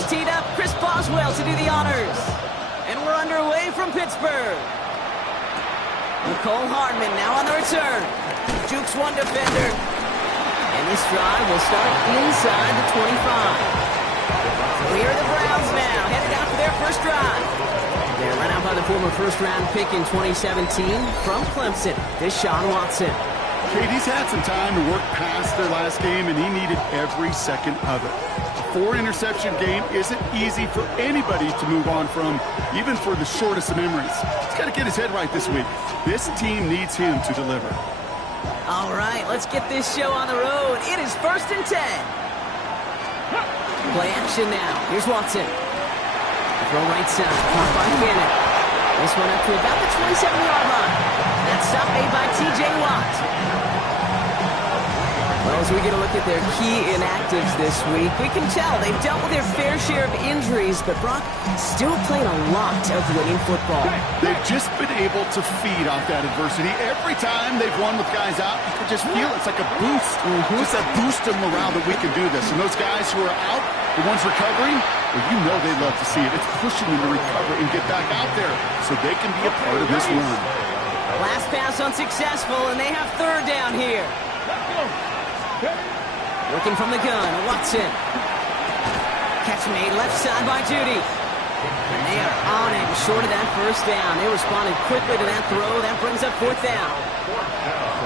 is teed up. Chris Boswell to do the honors. And we're underway from Pittsburgh. Nicole Hardman now on the return. Jukes one defender. And this drive will start inside the 25. Here are the Browns now, headed out for their first drive. They're run out by the former first-round pick in 2017 from Clemson, Deshaun Watson. Kate, he's had some time to work past their last game, and he needed every second of it. A 4-interception game isn't easy for anybody to move on from, even for the shortest of memories. He's got to get his head right this week. This team needs him to deliver. All right, let's get this show on the road. It is 1st and 10. Play action now. Here's Watson. Throw right side. Caught by Cannon. This one up to about the 27-yard line. That stop made by T.J. Watt. Well, as we get a look at their key inactives this week, we can tell they've dealt with their fair share of injuries, but Brock still played a lot of winning football. They've just been able to feed off that adversity. Every time they've won with guys out, you can just feel it's like a boost. Just that boost of morale that we can do this. And those guys who are out, the ones recovering, well, you know they love to see it. It's pushing them to recover and get back out there so they can be a part of this run. Last pass unsuccessful, and they have 3rd down here. Working from the gun, Watson. Catch made left side by Judy. And they are on it, short of that first down. They responded quickly to that throw. That brings up 4th down.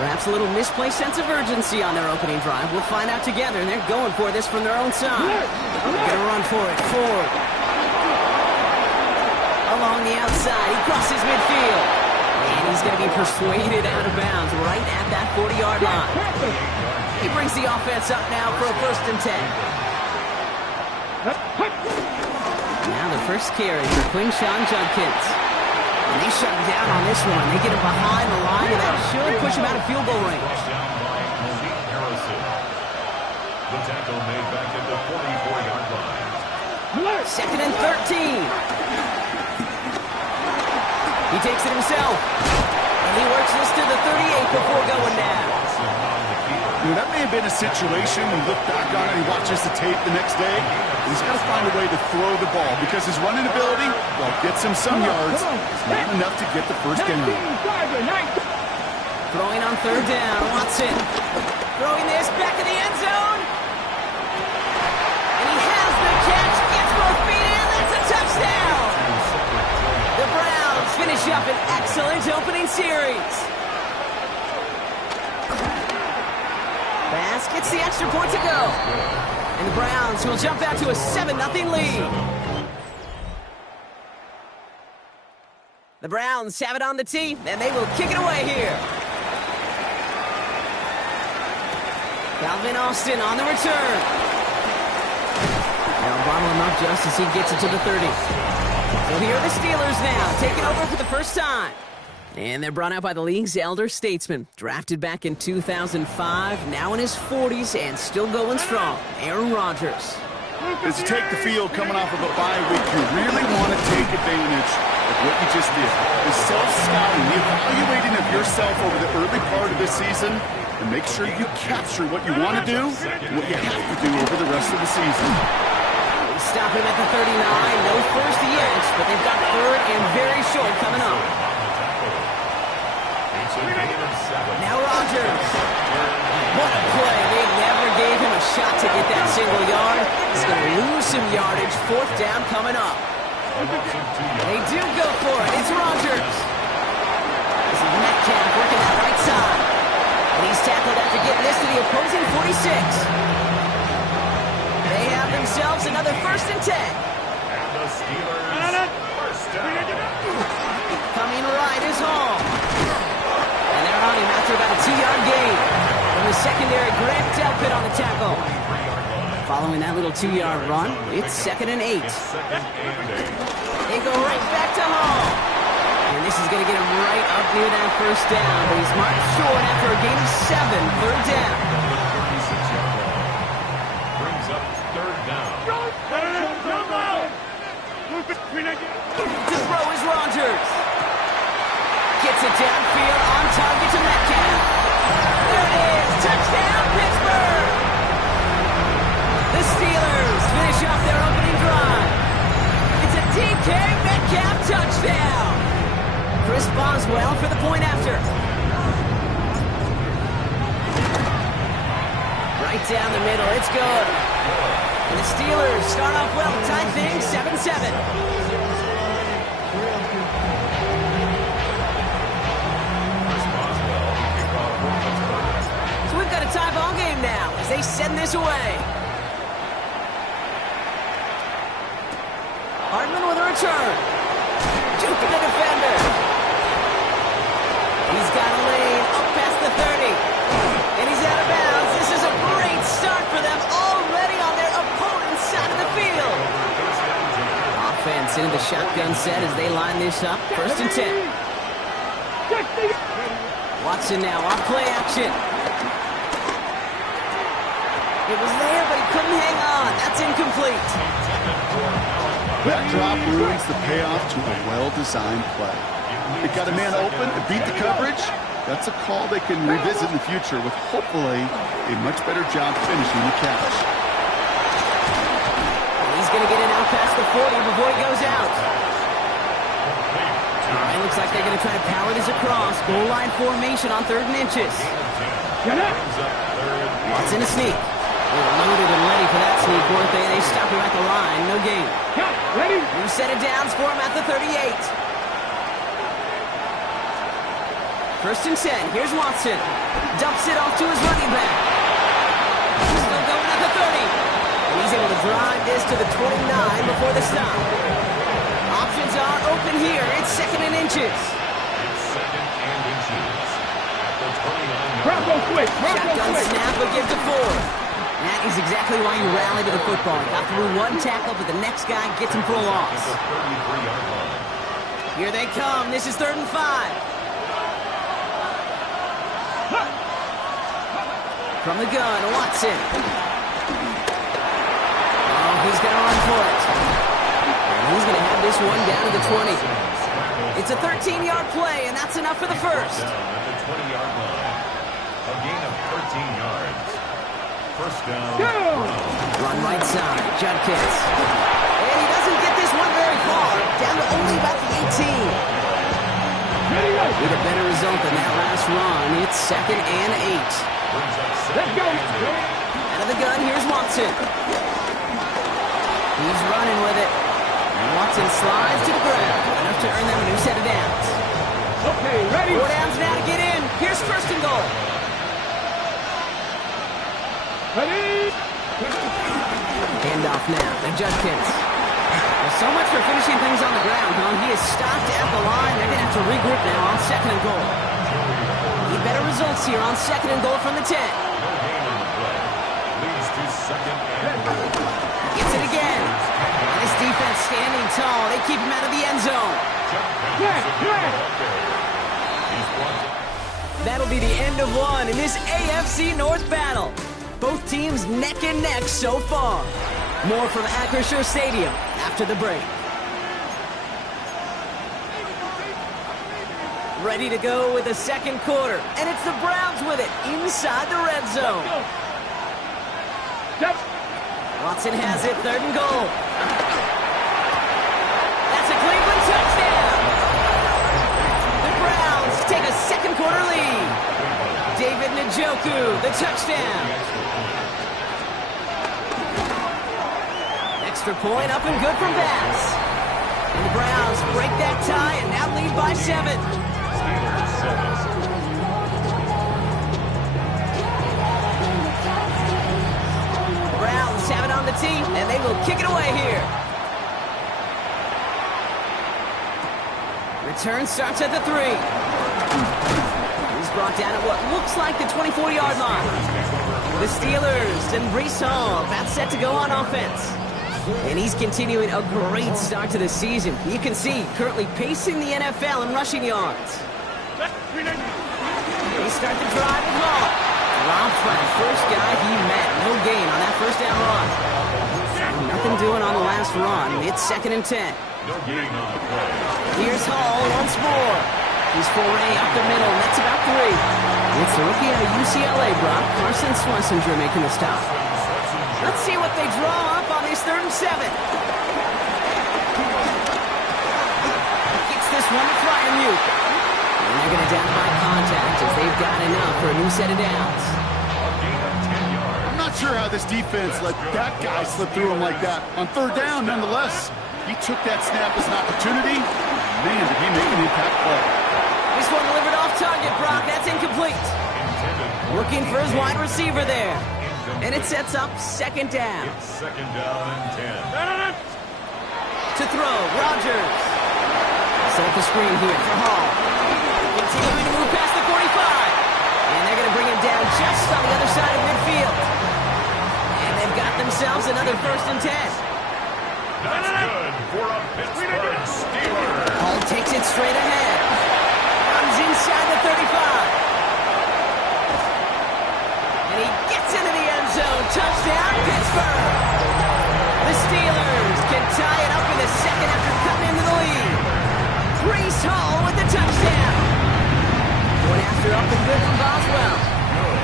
Perhaps a little misplaced sense of urgency on their opening drive. We'll find out together, and they're going for this from their own side. They're going to run for it. Ford. Along the outside, he crosses midfield. And he's going to be persuaded out of bounds right at that 40-yard line. He brings the offense up now for a 1st and 10. Now the first carry for Quinshawn Judkins. And they shut him down on this one. They get him behind the line, and that should push him out of field goal range. The tackle made back at the 44-yard line. 2nd and 13. He takes it himself. And he works this to the 38 before going down. You know, that may have been a situation when you look back on it and he watches the tape the next day. He's got to find a way to throw the ball because his running ability, well, gets him some yards. It's not enough to get the first down. Throwing on 3rd down, Watson. Throwing this back in the end zone. And he has the catch, gets both feet in, that's a touchdown. The Browns finish up an excellent opening series. Bass gets the extra point to go. And the Browns will jump out to a 7-0 lead. The Browns have it on the tee, and they will kick it away here. Calvin Austin on the return. They'll bottle him up just as he gets it to the 30. So here are the Steelers now, taking over for the first time. And they're brought out by the league's elder statesman. Drafted back in 2005, now in his 40s and still going strong, Aaron Rodgers. As you take the field coming off of a bye week, you really want to take advantage of what you just did. The self-scouting, the evaluating of yourself over the early part of this season, and make sure you capture what you want to do and what you have to do over the rest of the season. They stop him at the 39, no first yet, but they've got 3rd and very short coming up. Now Rodgers. What a play. They never gave him a shot to get that single yard. He's going to lose some yardage. 4th down coming up. They do go for it. It's Rodgers. This is Metcalf working that right side. And he's tackled after getting this to the opposing 46. They have themselves another 1st and 10. And the Steelers first down. Coming right is Hall. And they're on him after about a 2-yard gain. From the secondary, Grant Delpit on the tackle. Following that little 2-yard run, it's 2nd and 8. They go right back to Hall. And this is going to get him right up near that first down. But he's marked short after a gain of 7, 3rd down. Brings up 3rd down. To throw is Rodgers. Gets it downfield on target to Metcalf. There it is. Touchdown, Pittsburgh. The Steelers finish off their opening drive Metcalf, touchdown! Chris Boswell for the point after. Right down the middle, it's good. And the Steelers start off well, tie things 7-7. So we've got a tie ball game now as they send this away. Hardman with a return. Juking the defender. He's got a lane up past the 30. And he's out of bounds. This is a great start for them already on their opponent's side of the field. Offense into the shotgun set as they line this up. 1st and 10. Watson now off play action. It was there, but he couldn't hang on. That's incomplete. That drop ruins the payoff to a well-designed play. It got a man open, it beat the coverage. That's a call they can revisit in the future with hopefully a much better job finishing the catch. He's going to get it out past the 40 before he goes out. All right, looks like they're going to try to power this across. Goal line formation on 3rd and inches. Watson a sneak. They were loaded and ready for that sneak, weren't they? They stopped him at the line. No gain. Ready? New set of downs for him at the 38. 1st and 10. Here's Watson. Dumps it off to his running back. He's still going at the 30. And he's able to drive this to the 29 before the stop. Options are open here. It's 2nd and inches. It's 2nd and inches. At the 29. Bronco quick. Shotgun snap, but gives to Ford. That is exactly why you rally to the football. He got through one tackle, but the next guy gets him for a loss. At the 33-yard line. Here they come. This is 3rd and 5. From the gun, Watson. Oh, he's going to run for it. And he's going to have this one down to the 20. It's a 13-yard play, and that's enough for the first. Down at the 20-yard line. A gain of 13 yards. 1st down. Run right side, Judkins. And he doesn't get this one very far. Down to only about the 18. With a better result than that last run, it's 2nd and 8. Let's go. Out of the gun, here's Watson. He's running with it. And Watson slides to the ground. Enough to earn them a new set of downs. Okay, ready? 4 downs now to get in. Here's 1st and goal. Ready? Handoff now to Judkins. Well, so much for finishing things on the ground, huh? He is stopped at the line. They're going to have to regroup now on 2nd and goal. Need better results here on 2nd and goal from the 10. No gain on the play. Leads to 2nd and goal. Gets it again. And this defense standing tall. They keep him out of the end zone. That'll be the end of one in this AFC North battle. Both teams neck and neck so far. More from Acrisure Stadium after the break. Ready to go with the 2nd quarter. And it's the Browns with it inside the red zone. Watson has it, 3rd and goal. That's a Cleveland touchdown. The Browns take a 2nd quarter lead. David Njoku, the touchdown. Extra point up and good from Bass. And the Browns break that tie and now lead by 7. Browns have it on the tee, and they will kick it away here. Return starts at the 3. He's brought down at what looks like the 24-yard line. The Steelers and Breece Hall about set to go on offense. And he's continuing a great start to the season. You can see currently pacing the NFL in rushing yards. They start the drive with Hall. Dropped by the first guy he met. No gain on that 1st down run. Nothing doing on the last run. It's 2nd and 10. No gain on the play. Here's Hall once more. He's foray up the middle. That's about 3. It's the rookie out of UCLA, Brock. Carson Schlesinger making the stop. Let's see what they draw up on this 3rd and 7. this one to Freiermuth. And they're going to down by contact as they've got enough for a new set of downs. I'm not sure how this defense let that guy slip through him like that. On third down, nonetheless, he took that snap as an opportunity. Man, did he make an impact play. This one delivered off target, Brock. That's incomplete. Looking for his wide receiver there. And it sets up second down. It's second down and 10. To throw, Rodgers. Set up the screen here for Hall. Continuing to move past the 45. And they're going to bring him down just on the other side of midfield. And they've got themselves another 1st and 10. That's good for a Pittsburgh Steelers. Hall takes it straight ahead. Runs inside the 35. And he gets into the end zone. Touchdown, Pittsburgh. The Steelers can tie it up in the second after coming into the lead. Breece Hall with the touchdown. Going after up the good from Boswell.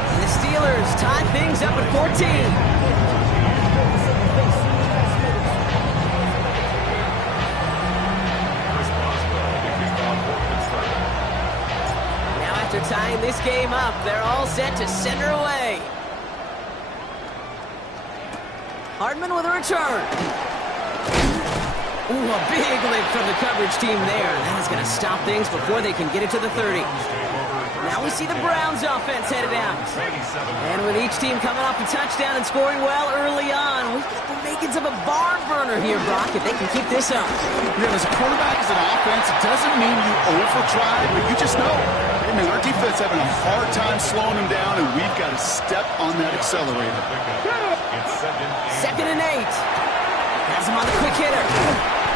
And the Steelers tie things up at 14. After tying this game up, they're all set to send her away. Hardman with a return. Ooh, a big lift from the coverage team there. That is going to stop things before they can get it to the 30. Now we see the Browns offense headed out. And with each team coming off a touchdown and scoring well early on, we've got the makings of a barn burner here, Brock, if they can keep this up. Yeah, as a quarterback, as an offense, it doesn't mean you overtry, but you just know. I mean, our defense having a hard time slowing them down, and we've got to step on that accelerator. Second and 8. Has him on the quick hitter.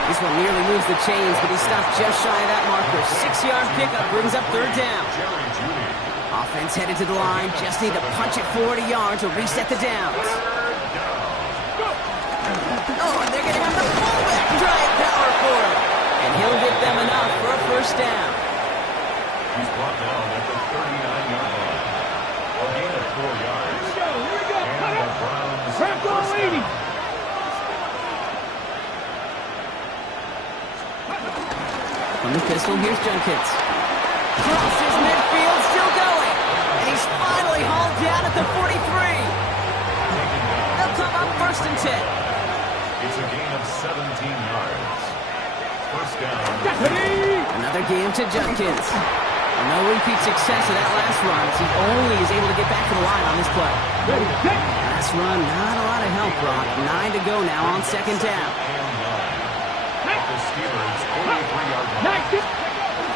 This one nearly moves the chains, but he stopped just shy of that marker. 6-yard pickup brings up third down. Offense headed to the line. Just need to punch it 40 yards to reset the downs. Oh, and they're going to have the fullback drive power for it. And he'll get them enough for a first down. He's brought down at the 39-yard line. A gain of 4 yards. Here we go. And the Browns Crack all 80. From the pistol, here's Junkins. Crosses midfield, still going. And he's finally hauled down at the 43. They'll come up 1st and 10. It's a gain of 17 yards. First down. Another game to Junkins. No repeat success of that last run as he only is able to get back to the line on this play. Last run, not a lot of help, Brock. 9 to go now on second down. The Steelers 43-yard line.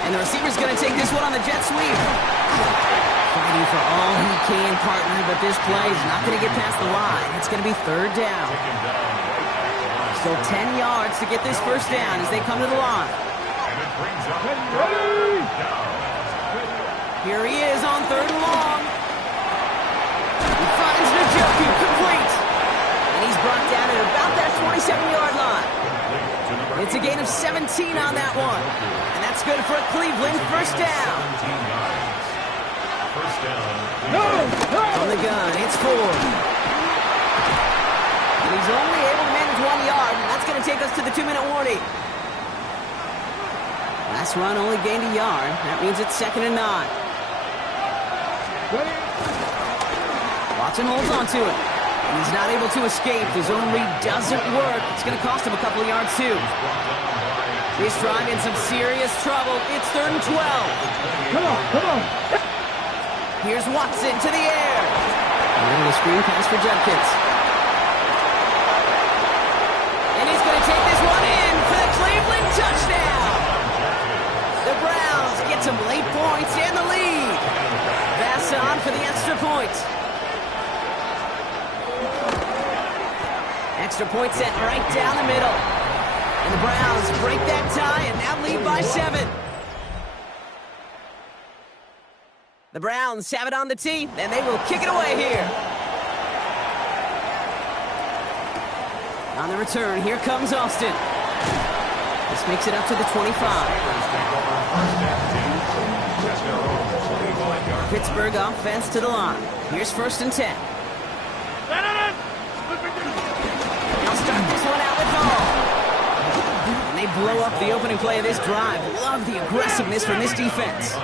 And the receiver's going to take this one on the jet sweep. Fighting for all he can, partner, but this play is not going to get past the line. It's going to be third down. Still 10 yards to get this first down as they come to the line. And it brings up third down. Here he is on third and long. He finds Njoku complete. And he's brought down at about that 27-yard line. It's a gain of 17 on that one. And that's good for a Cleveland first down. First down. On the gun, it's Ford. And he's only able to manage 1 yard, and that's going to take us to the 2-minute warning. Last run only gained a yard. That means it's 2nd and 9. Watson holds on to it. And he's not able to escape. His own read doesn't work. It's going to cost him a couple of yards, too. He's trying in some serious trouble. It's 3rd and 12. Come on. Here's Watson to the air. A little screen pass for Judkins. And he's going to take this one in for the Cleveland touchdown. The Browns get some late points and the lead. Pass on for the extra point. Extra point set right down the middle. And the Browns break that tie and now lead by 7. The Browns have it on the tee, and they will kick it away here. On the return, here comes Austin. This makes it up to the 25. Pittsburgh offense to the line. Here's 1st and 10. They'll start this one out with Hall. And they blow up the opening play of this drive. Love the aggressiveness from this defense.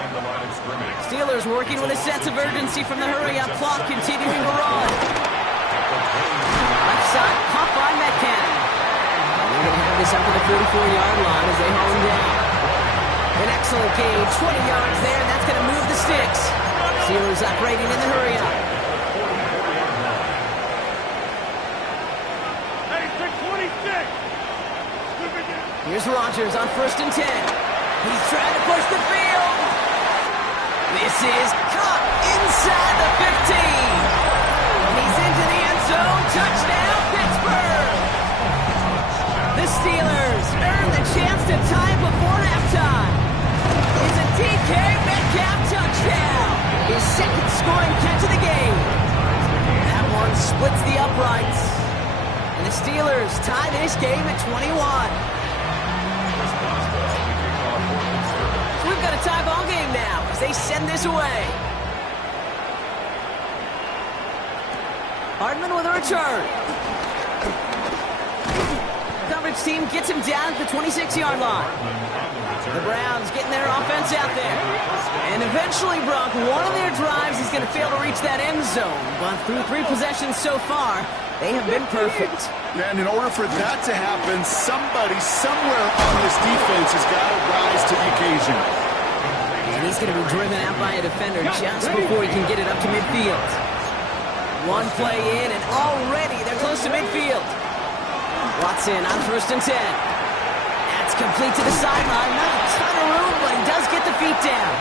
Steelers working with a sense of urgency from the hurry-up clock, continuing to run. Left side, caught by Metcalf. And they're going to have this up to the 44-yard line as they haul him down. An excellent gain, 20 yards there, and that's going to move the sticks. Steelers operating in the hurry-up. Here's Rodgers on 1st and 10. He's trying to push the field. This is caught inside the 15. And he's into the end zone. Touchdown, Pittsburgh. The Steelers earn the chance to tie before halftime. It's a DK Metcalf touchdown. His second scoring catch of the game. That one splits the uprights. And the Steelers tie this game at 21. We've got a tie ball game now as they send this away. Hardman with a return. Coverage team gets him down at the 26-yard line. The Browns getting their offense out there. And eventually, Brock, one of their drives is going to fail to reach that end zone. But through 3 possessions so far, they have been perfect. And in order for that to happen, somebody somewhere on this defense has got to rise to the occasion. And he's going to be driven out by a defender just before he can get it up to midfield. One play in, and already they're close to midfield. Watson on 1st and 10. That's complete to the sideline. Not a ton of room, but he does get the feet down.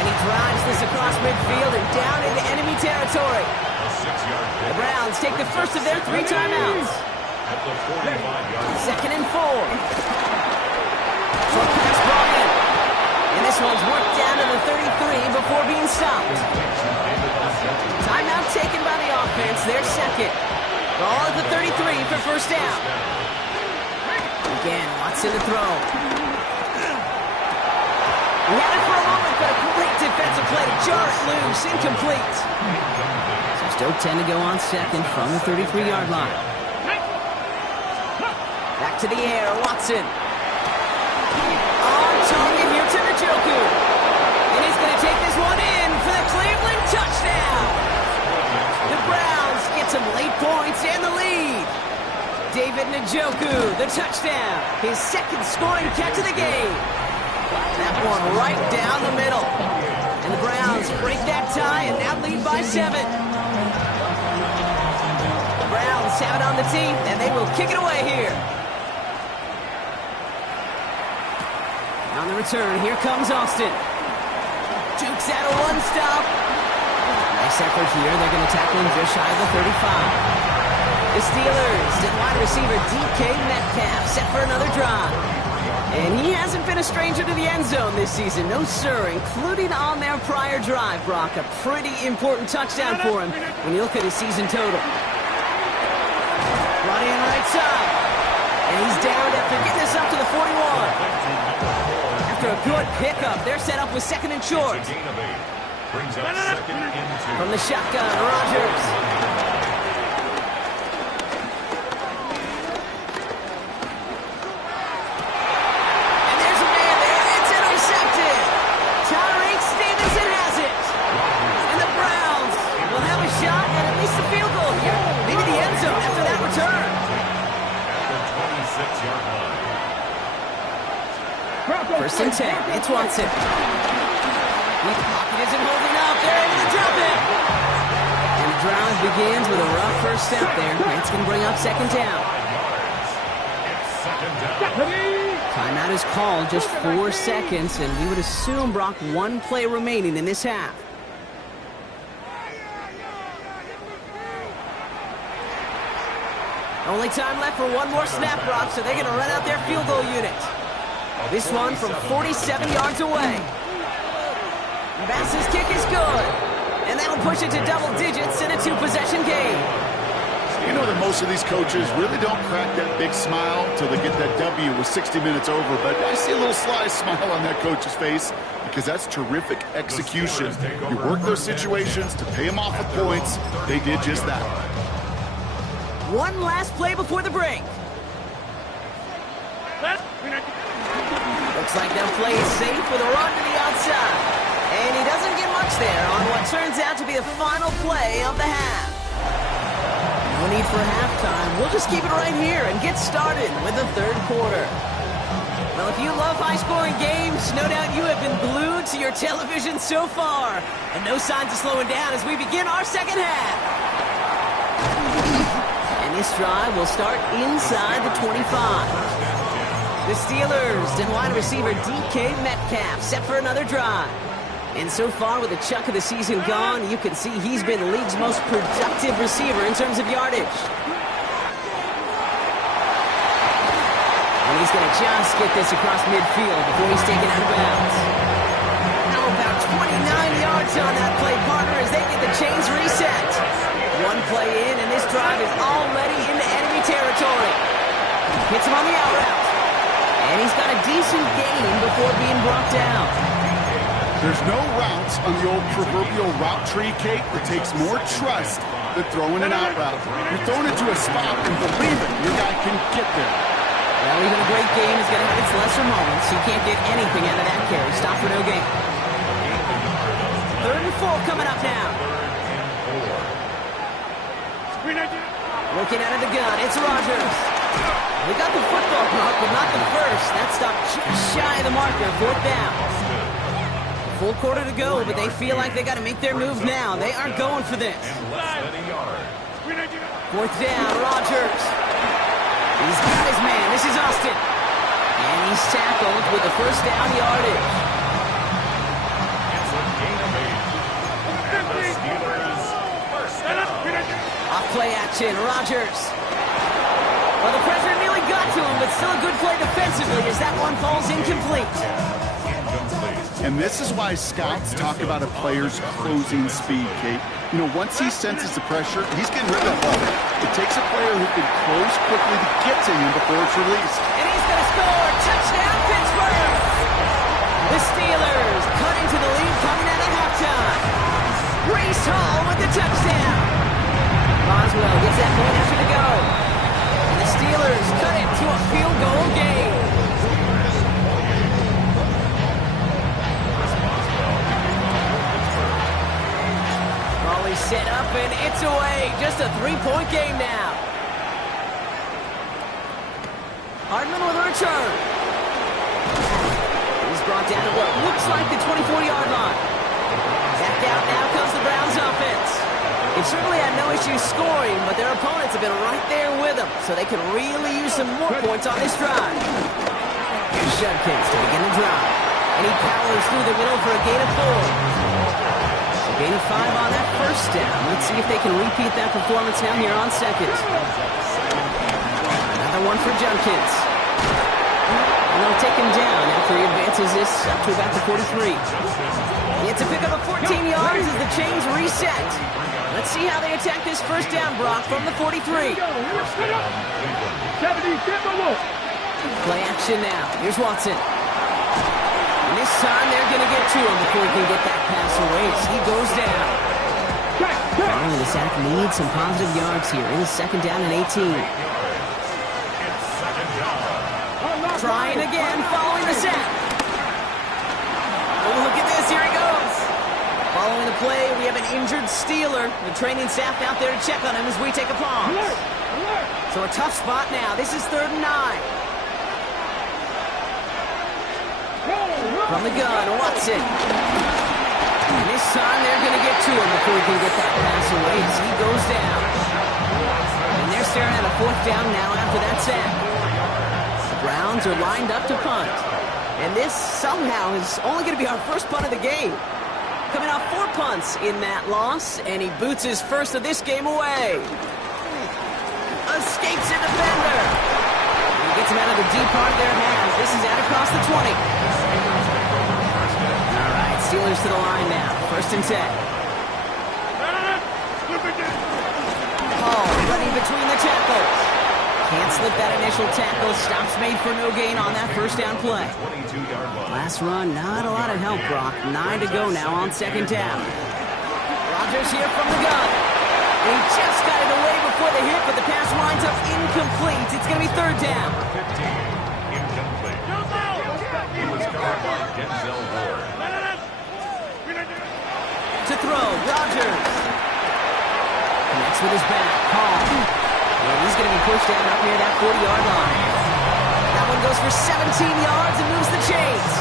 And he drives this across midfield and down into enemy territory. The Browns take the first of their 3 timeouts. 2nd and 4. Short pass brought in. And this one's worked down to the 33 before being stopped. Timeout taken by the offense, their second. Ball at the 33 for first down. Again, Watson to throw. He had it for a moment, but a great defensive play to jar it loose, incomplete. So still 10 to go on second from the 33-yard line. Back to the air, Watson. On target here to Njoku. And he's going to take this one in for the Cleveland touchdown. The Browns get some late points and the lead. David Njoku, the touchdown. His second scoring catch of the game. That one right down the middle. And the Browns break that tie and now lead by 7. The Browns have it on the team, and they will kick it away here. On the return, here comes Austin. Jukes out a one-stop. Nice effort here. They're going to tackle him just shy of the 35. The Steelers and wide receiver DK Metcalf set for another drive. And he hasn't been a stranger to the end zone this season. No, sir, including on their prior drive, Brock. A pretty important touchdown for him when you look at his season total. Brought in right side. And he's down after getting this up to the 41. After a good pickup, they're set up with 2nd and short. From the shotgun, Rodgers. First and 10, it's Watson. The pocket isn't holding up. They're able to drop it. And the drive begins with a rough first step there. That's going to bring up 2nd down. Timeout is called, just 4 seconds, and we would assume, Brock, 1 play remaining in this half. Only time left for 1 more snap, Brock, so they're going to run out their field goal unit. This one from 47 yards away. Bass's kick is good. And that'll push it to double digits in a 2-possession game. You know that most of these coaches really don't crack that big smile till they get that W with 60 minutes over. But I see a little sly smile on that coach's face because that's terrific execution. You work those situations to pay them off with points. They did just that. One last play before the break. Looks like they'll play it safe with a run to the outside. And he doesn't get much there on what turns out to be the final play of the half. No need for halftime. We'll just keep it right here and get started with the third quarter. Well, if you love high-scoring games, no doubt you have been glued to your television so far. And no signs of slowing down as we begin our second half. And this drive will start inside the 25. The Steelers and wide receiver DK Metcalf set for another drive. And so far, with a chunk of the season gone, you can see he's been the league's most productive receiver in terms of yardage. And he's going to just get this across midfield before he's taken out of bounds. Now about 29 yards on that play, partner, as they get the chains reset. One play in, and this drive is already into enemy territory. Hits him on the out route. And he's got a decent gain before being brought down. There's no routes on the old proverbial route tree, Kate. It takes more trust than throwing an out route. You're throwing it to a spot and believe it, your guy can get there. Well, even a great game is going to have its lesser moments. You can't get anything out of that carry. Stop for no gain. 3rd and 4 coming up now. Looking out of the gun, it's Rodgers. We got the football block, but not the first. That stopped just shy of the marker. 4th down. Full quarter to go, but they feel like they got to make their move now. They are going for this. 4th down, Rodgers. He's got his man. This is Austin. And he's tackled with the first down yardage. It's a gain of 8. And the Steelers first down. Off play action, Rodgers. Well, the pressure nearly got to him, but still a good play defensively as that one falls incomplete. And this is why scouts talk about a player's closing speed, Kate. You know, once he senses the pressure, he's getting rid of that ball. It takes a player who can close quickly to get to him before it's released. And he's going to score. Touchdown, Pittsburgh! The Steelers cut into the lead coming out of halftime. Breece Hall with the touchdown. Boswell gets that point after the go. And the Steelers cut it to a field goal game. Set up and it's away. Just a 3-point game now. Hardman with a return. He's brought down to what looks like the 24-yard line. Back out now comes the Browns offense. They've certainly had no issues scoring, but their opponents have been right there with them, so they can really use some more points on this drive. Here's Judkins to begin the drive. And he powers through the middle for a gain of 4. Gain of 5 on that first down. Let's see if they can repeat that performance now here on second. Another one for Judkins. And they'll take him down after he advances this up to about the 43. It's a pick up of 14 yards as the chains reset. Let's see how they attack this first down, Brock, from the 43. Play action now. Here's Watson. And this time they're going to get to him before he can get that pass away. So he goes down. Following the sack needs some positive yards here. It is 2nd down and 18. Trying again following the sack. Oh, look at this. Here he goes. Following the play, we have an injured Steeler. The training staff out there to check on him as we take a pause. So a tough spot now. This is 3rd and 9. From the gun, Watson. And this time they're going to get to him before he can get that pass away as he goes down. And they're staring at a 4th down now after that sack. The Browns are lined up to punt. And this somehow is only going to be our first punt of the game. Coming off 4 punts in that loss, and he boots his first of this game away. Escapes a defender. He gets him out of the deep part of their hands. This is out across the 20. All right, Steelers to the line now. 1st and 10. Hall running between the tackles. Can't slip that initial tackle. Stops made for no gain on that first down play. Last run, not a lot of help, Brock. 9 to go now on 2nd down. Rodgers here from the gun. And he just got it away before the hit, but the pass winds up incomplete. It's going to be 3rd down. Incomplete. throw. Rodgers. Connects with his back. Hall. And he's going to be pushed down up near that 40-yard line. That one goes for 17 yards and moves the chains.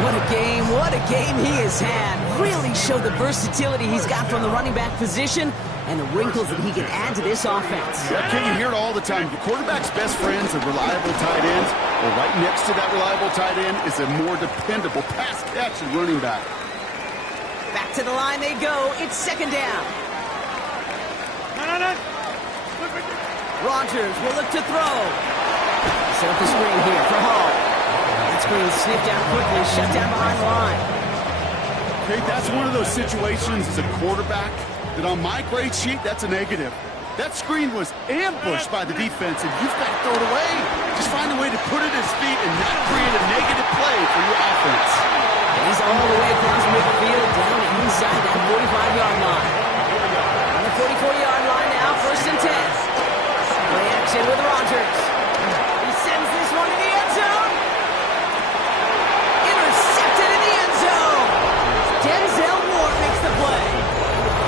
What a game he has had. Really showed the versatility he's got from the running back position and the wrinkles that he can add to this offense. Yeah, Ken, you hear it all the time. The quarterback's best friends are reliable tight ends. Well, right next to that reliable tight end is a more dependable pass-catching running back. Back to the line they go. It's second down. Rodgers will look to throw. Set up the screen here for Hall. That screen sniffed out quickly, shut down behind the line. Okay, that's one of those situations as a quarterback that on my grade sheet, that's a negative. That screen was ambushed by the defense, and you've got to throw it away. Just find a way to put it at his feet and not create a negative play for your offense. And he's all the way across midfield, down inside that 45-yard line. On the 44-yard line now, first and 10. Play action with Rodgers. He sends this one to the end zone. Intercepted in the end zone. Denzel Ward makes the play.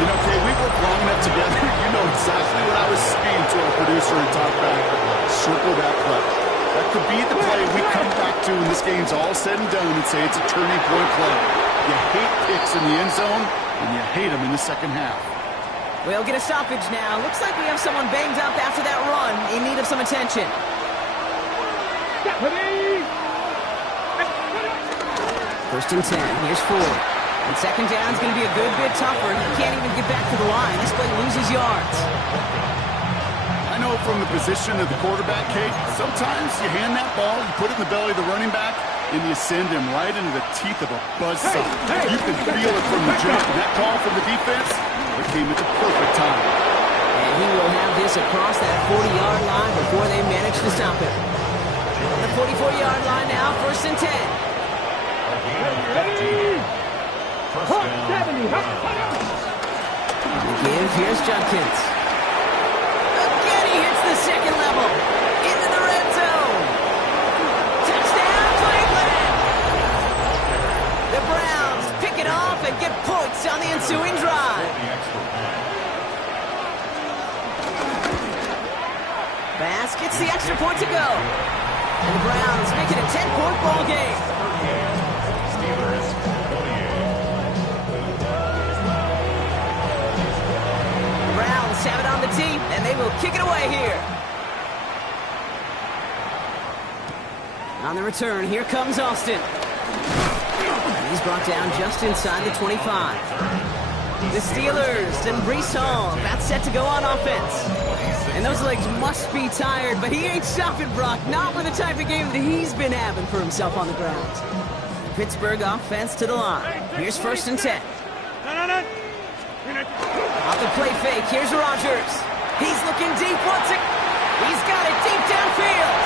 You know, Kay, we worked long enough together. You know exactly what I was saying to our producer and talk back. Circle that play. That could be the play we come back to when this game's all said and done and say it's a turning point play. You hate picks in the end zone, and you hate them in the second half. We'll get a stoppage now. Looks like we have someone banged up after that run in need of some attention. First and 10. Here's Ford. And second down's going to be a good bit tougher. He can't even get back to the line. This play loses yards. I know from the position of the quarterback, Kate, sometimes you hand that ball, you put it in the belly of the running back, and you send him right into the teeth of a buzzsaw. You can feel it from the jump. And that call from the defense, it came at the perfect time. And he will have this across that 40-yard line before they manage to stop him. The 44-yard line now, first and 10. Give, here's Judkins. Again, he hits the second level. Into the red zone. Touchdown, Cleveland! The Browns pick it off and get points on the ensuing drive. Bass gets the extra point to go. And the Browns make it a 10-point ball game. The Browns have it on the tee, and they will kick it away here. On the return, here comes Austin. And he's brought down just inside the 25. The Steelers and Breece Hall about set to go on offense. And those legs must be tired, but he ain't stopping, Brock. Not with the type of game that he's been having for himself on the ground. Pittsburgh offense to the line. Here's first and 10. Off the play fake, here's Rodgers. He's looking deep once again. He's got it deep downfield.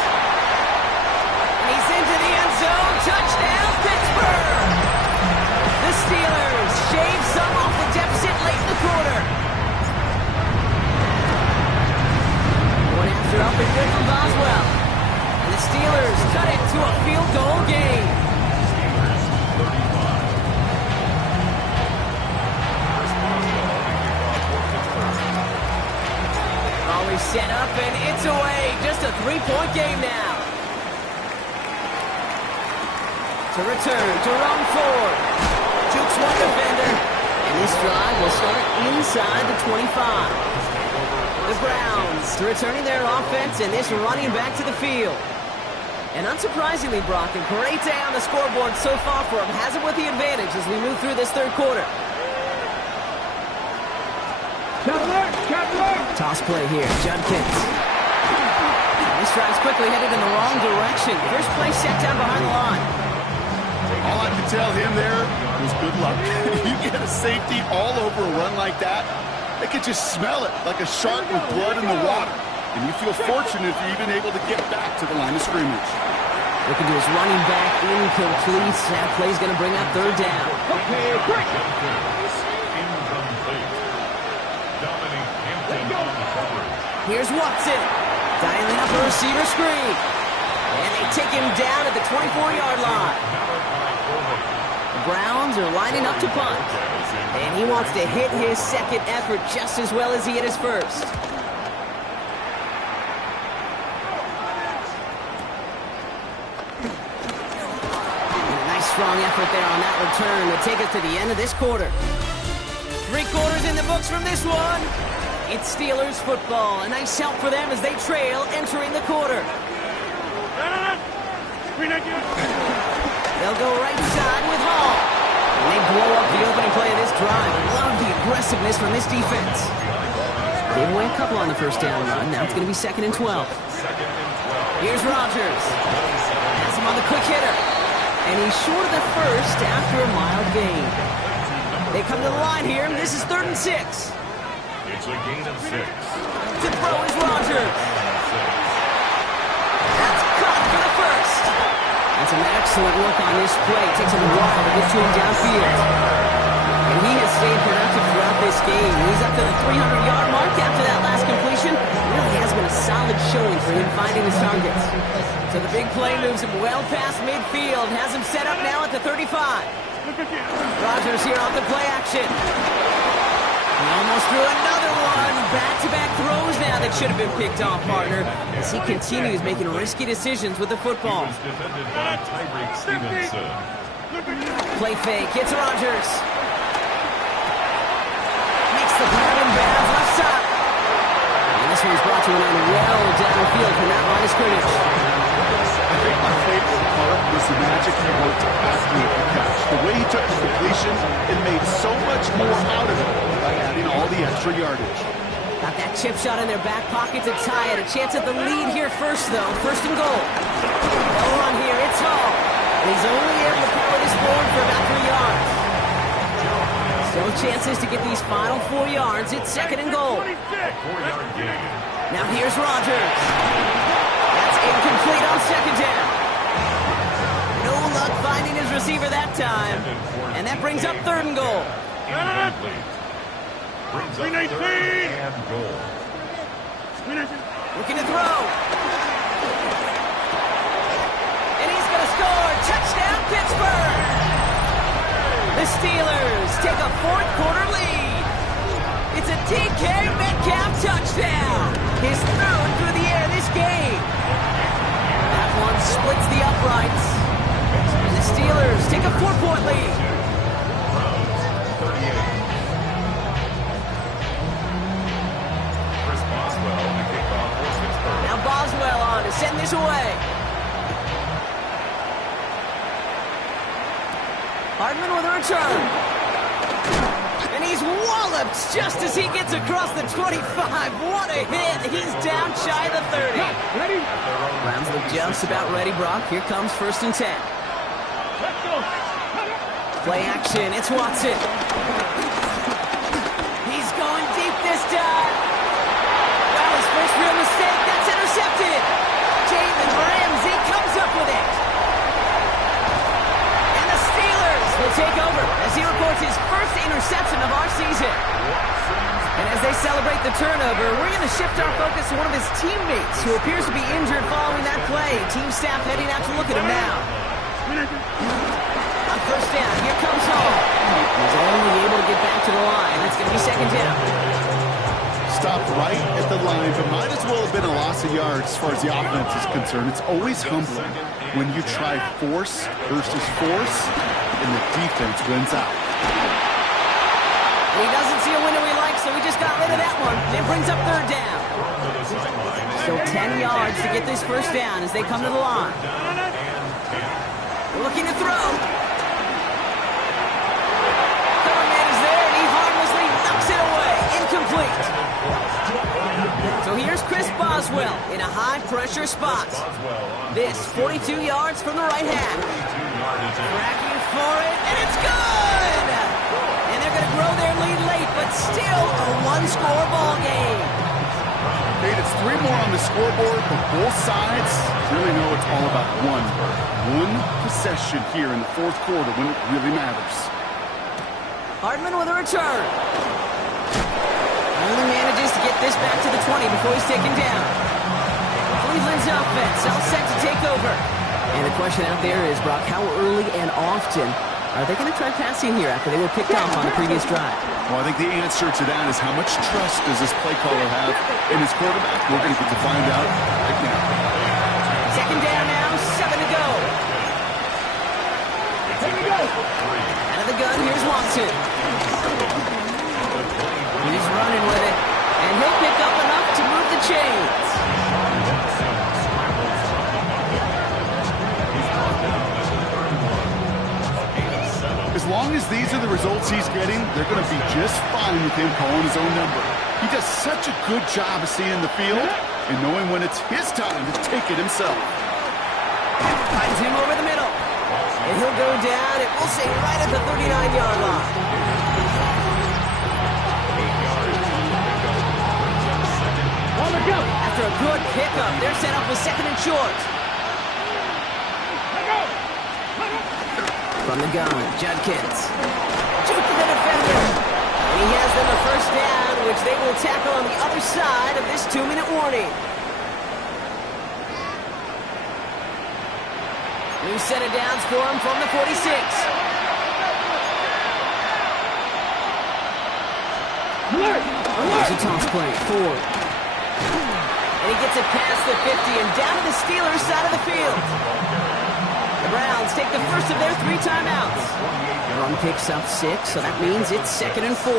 And he's into the end zone. Touchdown, Pittsburgh! The Steelers shave some off the deficit late in the quarter. One after up and good from Boswell. And the Steelers cut it to a field goal game. Always set up and it's away. Just a 3-point game now. To return, Jerome Ford. Jukes one defender. And this drive will start inside the 25. The Browns returning their offense and this running back to the field. And unsurprisingly, Brock, a great day on the scoreboard so far for him. Has it with the advantage as we move through this third quarter. Toss play here, Judkins. This drive's quickly headed in the wrong direction. First play set down behind the line. All I can tell him there was good luck. You get a safety all over a run like that, they could just smell it like a shark with blood in the water. And you feel fortunate if you're even able to get back to the line of scrimmage. Looking to his running back, incomplete. That play's going to bring up third down. Okay, quick. Here's Watson. Dialing up a receiver screen. And they take him down at the 24-yard line. Browns are lining up to punt. And he wants to hit his second effort just as well as he hit his first. Strong effort there on that return to take us to the end of this quarter. 3 quarters in the books from this one. It's Steelers football. A nice help for them as they trail entering the quarter. They'll go right side with Hall. And they blow up the opening play of this drive. Love the aggressiveness from this defense. Gave away a couple on the first down run. Now it's going to be 2nd and 12. Here's Rodgers. Has him on the quick hitter. And he's short of the first after a mild gain. They come to the line here, and this is 3rd and 6. It's a gain of 6. To throw is Rodgers. That's caught for the first. That's an excellent look on this play. Takes him a while to get to him downfield. And he has stayed productive throughout this game. He's up to the 300-yard mark after that last completion. Really has been a solid showing for him finding his targets. So the big play moves him well past midfield. Has him set up now at the 35. Rodgers here off the play action. He almost threw another one. Back-to-back throws now that should have been picked off, partner, as he continues making risky decisions with the football. He was defended by Tyreek Stevenson. Play fake. It's Rodgers. Makes the grab and bounds left side. And this one's brought to an end well downfield from that line of scrimmage. I think my favorite part was the magic he worked after the catch. The way he took the completion and made so much more out of it by adding all the extra yardage. Got that chip shot in their back pocket to tie it. A chance at the lead here first, though. 1st and goal. No run here. It's Hall. And he's only able to power this forward for about 3 yards. Still chances to get these final 4 yards. It's 2nd and goal. 4-yard gain. Now here's Rodgers. That's incomplete on 2nd down. No luck finding his receiver that time. And that brings up 3rd and goal. Incomplete. Brings up 3rd and goal. Looking to throw. And he's going to score. Touchdown, Pittsburgh. The Steelers take a 4th quarter lead. It's a DK Metcalf touchdown. His 3rd through the air this game. That one splits the uprights. And the Steelers take a 4-point lead. Browns 38. Chris Boswell, the kickoff for Pittsburgh. Now Boswell on to send this away. Hardman with a return. And he's walloped just as he gets across the 25. What a hit. He's down shy of the 30. Ready? Browns look just about ready, Brock. Here comes 1st and 10. Let's go. Play action. It's Watson. He's going deep this time. Well, his first real mistake. That's intercepted. Jalen Ramsey comes up with it. And the Steelers will take over as he records his first interception of our season. And as they celebrate the turnover, we're going to shift our focus to one of his teammates who appears to be injured following that play. Team staff heading out to look at him now. On 1st down, here comes Hall. He's only able to get back to the line. It's going to be 2nd down. Stopped right at the line, but might as well have been a loss of yards as far as the offense is concerned. It's always humbling when you try force versus force, and the defense wins out. He doesn't see a window he likes, so he just got rid of that one. It brings up 3rd down. Still 10 yards to get this 1st down as they come to the line. Looking to throw. Cover man is there, and he harmlessly knocks it away. Incomplete. So here's Chris Boswell in a high-pressure spot. This 42 yards from the right half. Tracking for it, and it's good! And they're going to grow their lead late, but still a one-score ball game. It's 3 more on the scoreboard, but both sides really know it's all about one possession here in the 4th quarter when it really matters. Hardman with a return. Only manages to get this back to the 20 before he's taken down. Cleveland's offense all set to take over. And the question out there is, Brock, how early and often Are they going to try passing here after they were picked off on the previous drive? Well, I think the answer to that is how much trust does this play caller have in his quarterback? We're going to get to find out right now. Second down now, 7 to go. Out of the gun, here's Watson. He's running with it, and he'll pick up enough to move the chains. As long as these are the results he's getting, they're going to be just fine with him calling his own number. He does such a good job of seeing the field and knowing when it's his time to take it himself. Finds him over the middle. And he'll go down, and we'll say right at the 39-yard line. On the go. After a good pickup, they're set up with second and short. From the gun, Judkins. Juke the defender. And he has them a first down, which they will tackle on the other side of this 2-minute warning. New set of downs for him from the 46. Here's a toss play, Ford. And he gets it past the 50 and down to the Steelers' side of the field. The Browns take the first of their 3 timeouts. Run picks up 6, so that means it's 2nd and 4.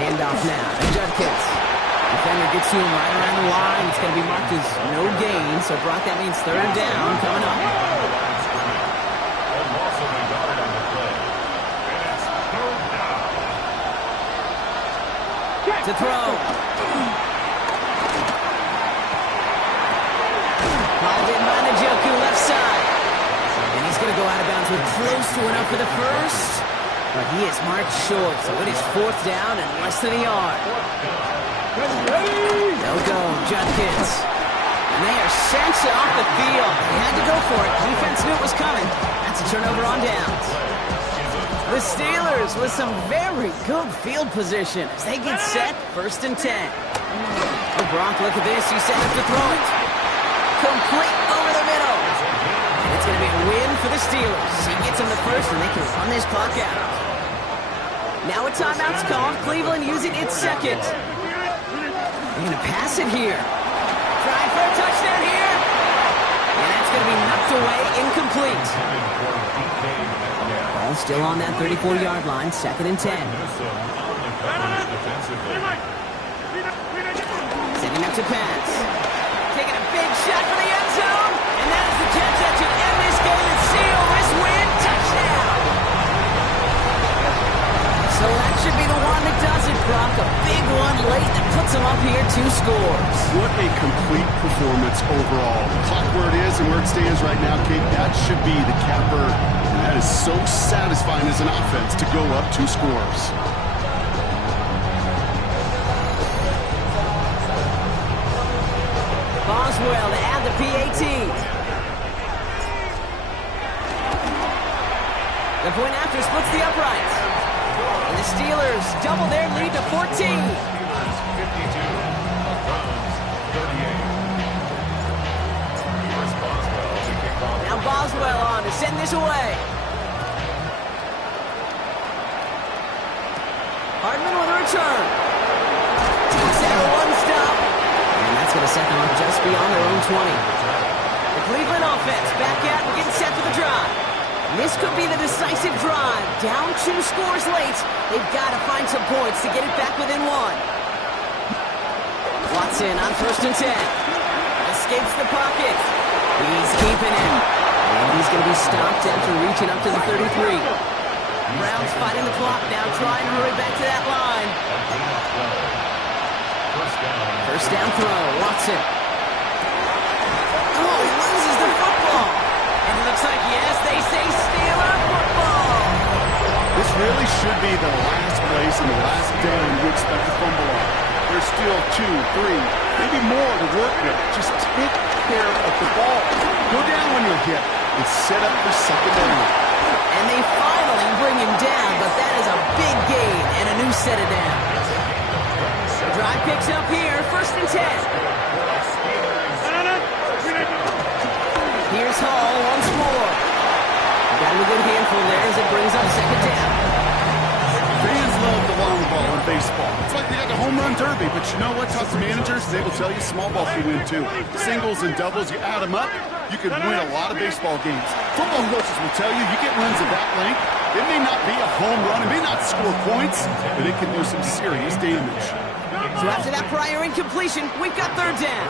Handoff now to Judkins. Defender gets to him right around the line. It's going to be marked as no gain, so Brock, that means 3rd down coming up. To throw. Called in by Njoku, left side. And he's going to go out of bounds with close to enough for the first. But he is marked short, so it is 4th down and less than a yard. They'll go, Judkins. And they are sent off the field. They had to go for it. Defense knew it was coming. That's a turnover on downs. The Steelers with some very good field position as they get set, 1st and 10. Oh, Brock, look at this. He's set up to throw it. Complete over the middle. And it's going to be a win for the Steelers. He gets them the first, and they can run this clock out. Now a timeout's called. Cleveland using its second. They're going to pass it here. Trying for a touchdown here. And that's going to be knocked away, incomplete. Ball still on that 34-yard line, 2nd and 10. Setting up to pass. Taking a big shot for the end zone. And that is the catch that should end this game and seal this win. Touchdown. So that should be the one that does it, Brock. A big one late that puts them up here 2 scores. What a complete performance overall. The clock where it is and where it stands right now, Kate, that should be the capper. And that is so satisfying as an offense to go up 2 scores. Boswell to add the PAT. The point after splits the uprights. And the Steelers double their lead to 14. Now Boswell on to send this away. Hardman with a return. Takes out a 1-stop. And that's going to set them up just beyond their own 20. The Cleveland offense back out and getting set for the drive. This could be the decisive drive. Down 2 scores late. They've got to find some points to get it back within 1. Watson on 1st and 10. Escapes the pocket. He's keeping it. And he's going to be stopped after reaching up to the 33. Browns fighting the clock now, trying to hurry back to that line. First down throw, Watson. Oh, he loses the football. And it looks like, yes, they say Steeler football. This really should be the last place and the last down you expect to fumble on. There's still 2, 3, maybe more to work with. Just take care of the ball. Go down when you're hit and set up for 2nd down. And they finally bring him down, but that is a big gain and a new set of downs. The drive picks up here, 1st and 10. Here's Hall once more. Got long ball in baseball. It's like they got the home run derby, but you know what? Talk to managers, they will tell you small ball can win too. Singles and doubles, you add them up, you could win a lot of baseball games. Football coaches will tell you, you get runs of that length, it may not be a home run, it may not score points, but it can do some serious damage. So after that prior incompletion, we've got third down.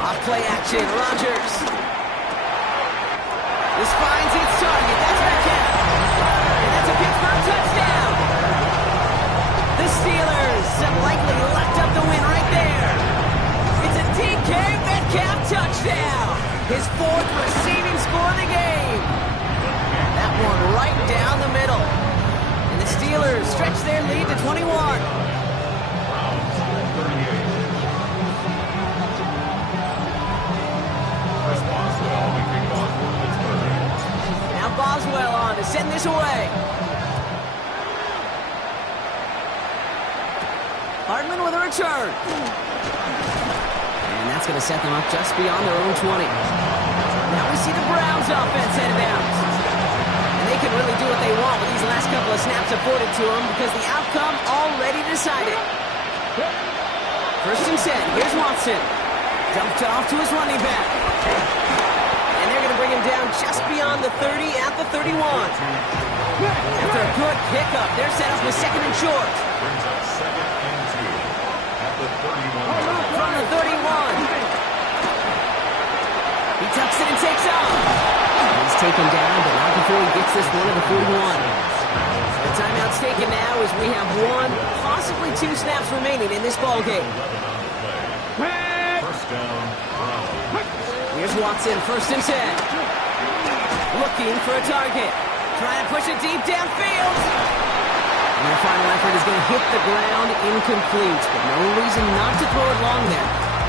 Off play action, Rodgers. This finds its target. That's Metcalf. And that's a Pittsburgh touchdown. The Steelers have likely locked up the win right there. It's a DK Metcalf touchdown. His fourth receiving score of the game. That one right down the middle. And the Steelers stretch their lead to 21. Boswell on to send this away. Hardman with a return. And that's going to set them up just beyond their own 20. Now we see the Browns offense headed out. And they can really do what they want with these last couple of snaps afforded to them because the outcome already decided. First and 10. Here's Watson. Dumped off to his running back. Bring him down just beyond the 30 at the 31. After a good pickup, they're set up with second and short. Brings up second and 2 at the 31. From the 31. He tucks it and takes off. He's taken down, but not before he gets this one at the 41. The timeout's taken now as we have one, possibly two snaps remaining in this ball game. First down, Browns. Here's Watson, first and 10. Looking for a target. Trying to push it deep downfield. And their final effort is going to hit the ground incomplete, but no reason not to throw it long there.